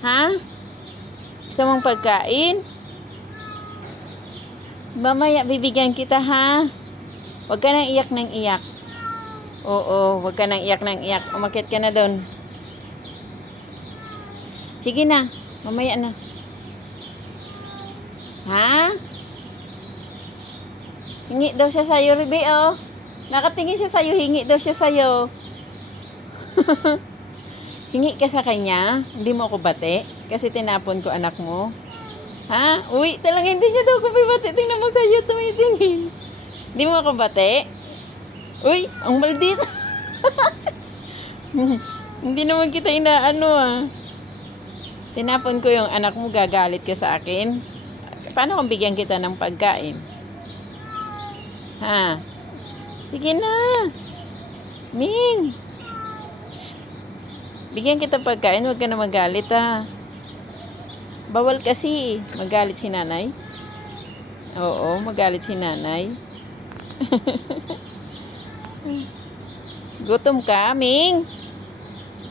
Ha? Gusto mong pagkain? Mamaya bibigyan kita, ha? Huwag ka nang iyak ng iyak. Oo, huwag ka nang iyak ng iyak. Umakyat ka na doon. Sige na, mamaya na. Ha? Hingi daw siya sa'yo, Ribe, oh. Nakatingin siya sa'yo, hingi daw siya sa'yo. Hingi ka sa kanya? Hindi mo ako bate? Kasi tinapon ko anak mo? Ha? Uy, talagang hindi niya daw ako bate. Tingnan mo sa'yo, tumitingin. Hindi mo ako bate? Uy, ang maldito. Hindi naman kita inaano, ah. Tinapon ko yung anak mo, gagalit ka sa akin? Paano kung bigyan kita ng pagkain? Ha? Sige na. Ming. Psst. Bigyan kita pagkain, huwag ka na magalit, ha. Bawal kasi magalit si nanay. Oo, magalit si nanay. Gutom ka, Ming?